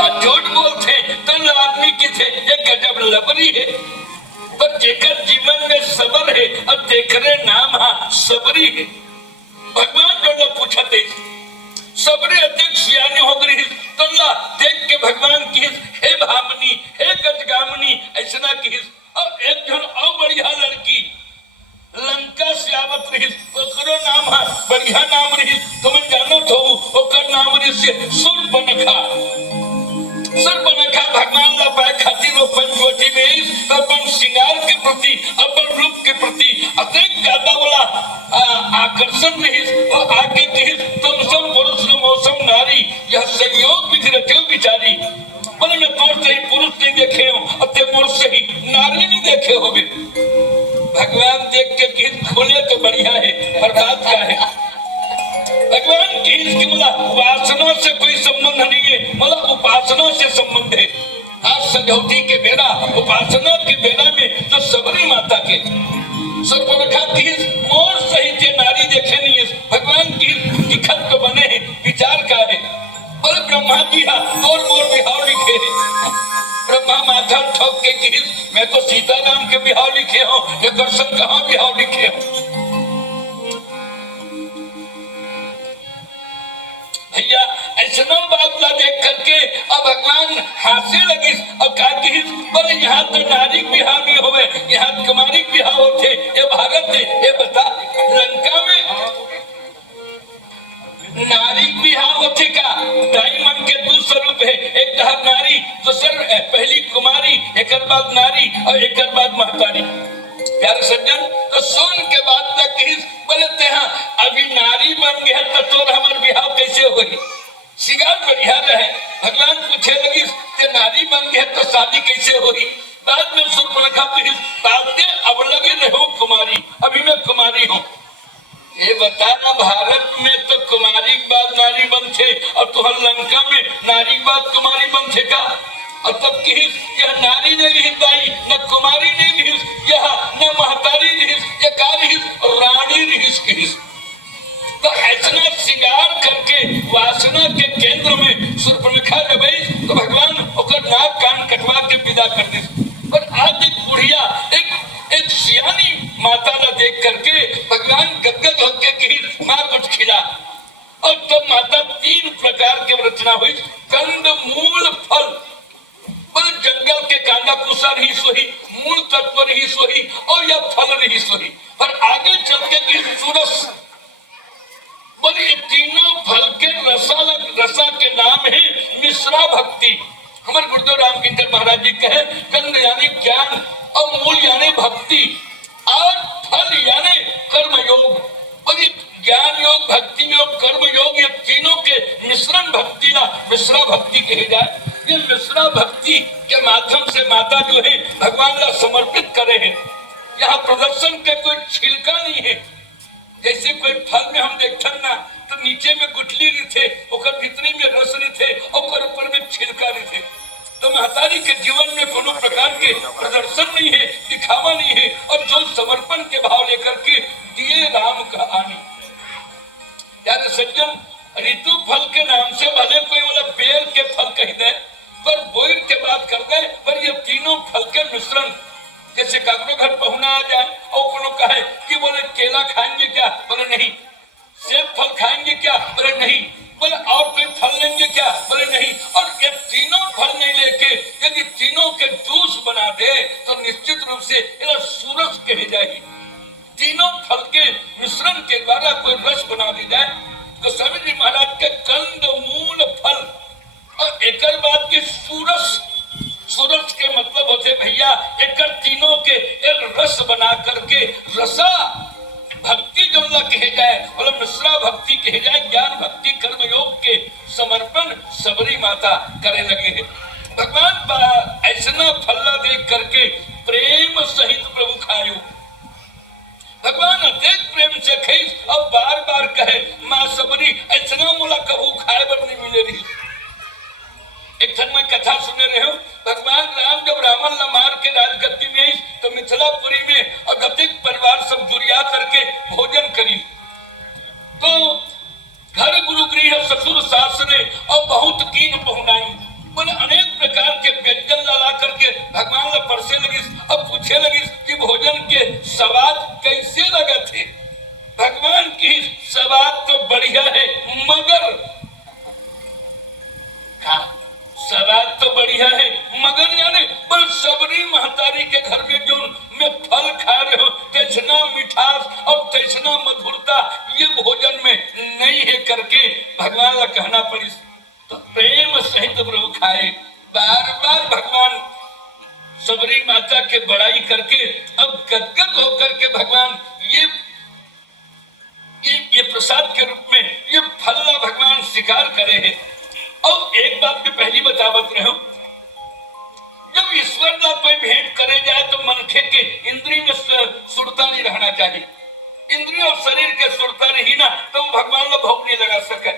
बोला झूठ बोलते तो आदमी की थे ये गजब लबरी है, पर जेकर जीवन में सबर है और देखरे नाम सबरी है। भगवान जो पूछा थे सबरे अध्यक्ष यानी हो गई तो देख के भगवान की हे भामनी हे गजगामनी ऐसा की। और एक जन और बढ़िया लड़की लंका से आवत रही ओकरो नाम है बढ़िया नाम रही तुम जानो तो ओकर नाम रही से सुरपनखा। सुरपनखा भगवान ला पाए खातिर वो पंचवटी में अपन श्रृंगार के प्रति अपन रूप के प्रति अतिरिक्त ज्यादा बोला आकर्षण रही और आगे की तुम सब पुरुष मौसम नारी यह संयोग विधि रखे बिचारी। बोले मैं तोर से ही पुरुष नहीं देखे हूँ अब ते पुरुष से ही नारी नहीं देखे हो भी। भगवान देख के गीत खोले तो बढ़िया है और बात क्या है भगवान की बोला वासना से कोई संबंध नहीं है, बोला उपासना से संबंध है। आज संझौती के बेड़ा उपासना के बेड़ा में तो सबरी माता के सर्वरखा तीस मोर सहित नारी देखे नहीं है। भगवान की दिखत तो बने हैं विचार का है। बोले ब्रह्मा जी हाँ तोर मोर बिहार लिखे है। ब्रह्मा माथा ठोक के कि मैं तो सीता नाम के बिहार लिखे हूँ ये दर्शन कहाँ बिहार लिखे हूँ। भैया ऐसा बात ला देख करके अब भगवान हंसने लगी और कहा कि बोले यहाँ तो नारी बिहार नहीं होवे यहाँ कुमारी बिहार होते ये भारत है। ये बता लंका में नारी बिहार होते का डायमंड के दो स्वरूप है, एक कहा नारी दूसर पहली कुमारी एक बाद नारी और एक बाद महतारी। प्यारे सज्जन तो सुन के बाद तक बोलते हैं अभी नारी बन गया तो तोर हमार बिहार कैसे होगी शिकार बढ़िया रहे। भगवान पूछे लगी नारी बन गया तो शादी कैसे होगी। बाद में सुर्पनखा बातें अब लगे रहो कुमारी अभी मैं कुमारी हूँ। ये बता ना भारत में तो कुमारी बाद नारी बन थे और तुहर लंका में नारी बाद कुमारी बन थे का। और तब की यह नारी ने रही दाई न कुमारी ने रही यह न महतारी रही यह का रही रानी रही। तो ऐसा श्रृंगार करके वासना के केंद्र में सुर्पनखा जब तो भगवान ओकर नाक कान कटवा के विदा कर दी। और आज एक बुढ़िया एक सियानी माता ला देख करके भगवान गदगद होकर कही मां कुछ खिला। और तब माता तीन प्रकार के रचना हुई कंद मूल फल। बोले जंगल के कांदा कुसा रही सोही मूल तत्व रही सोही और यह फल रही सोही। पर आगे चल के सूरज बोले ये तीनों फल के रसा के नाम है मिश्रा भक्ति। हमारे गुरुदेव रामकिंकर महाराज जी कहे कंद यानी ज्ञान और मूल यानी भक्ति और फल यानी कर्म योग। और ये ज्ञान योग भक्ति योग कर्म योग ये तीनों के मिश्रण भक्ति ना मिश्रा भक्ति कही जाए। ये मिश्रा भक्ति के माध्यम से माता जो है भगवान ला समर्पित करे है। यहाँ प्रदर्शन के कोई छिलका नहीं है। जैसे कोई फल में हम देखते ना तो नीचे में गुठली रहते और भीतरी में रस रहते और ऊपर में छिलका रहते। तो महतारी के जीवन में कोनो प्रकार के प्रदर्शन नहीं है दिखावा नहीं है और जो समर्पण के भाव लेकर के दिए राम का आनी। यार सज्जन ऋतु फल के नाम से भले कोई बोला बेल के फल कह दे पर बोर के बात कर दे पर ये तीनों फल के मिश्रण जैसे काकरो घर पहुना आ जाए और कोनो कहे कि बोले केला खाएंगे क्या बोले नहीं। सेब फल खाएंगे क्या बोले नहीं। बोले और कोई फल लेंगे क्या बोले नहीं। और ये तीनों फल नहीं लेके यदि तीनों के जूस बना दे तो निश्चित रूप से सूरज कहे जाएगी। तीनों फल के मिश्रण के द्वारा कोई रस बना दी जाए तो स्वामी जी महाराज के कंद मूल फल और एक बात की सूरज के मतलब होते भैया एक तीनों के एक रस बना करके रसा भक्ति जो कहे जाए मतलब मिश्रा भक्ति कहे जाए ज्ञान भक्ति कर्म योग के समर्पण सबरी माता करे लगे हैं। भगवान ऐसा फल देख करके प्रेम सहित प्रभु खायु। भगवान अत्यंत प्रेम से खाई और बार बार कहे माँ सबरी ऐसा मोला कबू खाए बर नहीं मिले रही। एक दिन में कथा सुने रहे हो भगवान राम जब रावण ला मार के राजगद्दी में आई तो मिथिलापुरी में अगतिक परिवार सब जुरिया करके भोजन करी। तो घर गुरु गृह ससुर सास ने और बहुत कीन पहुनाई बोले अनेक प्रकार के व्यंजन ला करके भगवान ने परसे लगी। अब पूछे लगी कि भोजन के स्वाद कैसे लगे थे। भगवान की स्वाद तो बढ़िया है, मगर स्वाद तो बढ़िया है मगर यानी बल सबरी महतारी के घर में जो मैं फल खा रहे हो तैसना मिठास और तैसना मधुरता ये भोजन में नहीं है करके भगवान का कहना पड़ी। तो प्रेम सहित प्रभु खाए। बार बार भगवान सबरी माता के बड़ाई करके अब गदगद होकर के भगवान ये प्रसाद के रूप में ये फल भगवान स्वीकार करे हैं। और एक बात मैं पहली बतावत रहे हूं, जब ईश्वर का कोई भेंट करे जाए तो मनखे के इंद्रिय में सुरता नहीं रहना चाहिए। इंद्रिय और शरीर के सुरता नहीं ना तो भगवान का भोग नहीं लगा सके।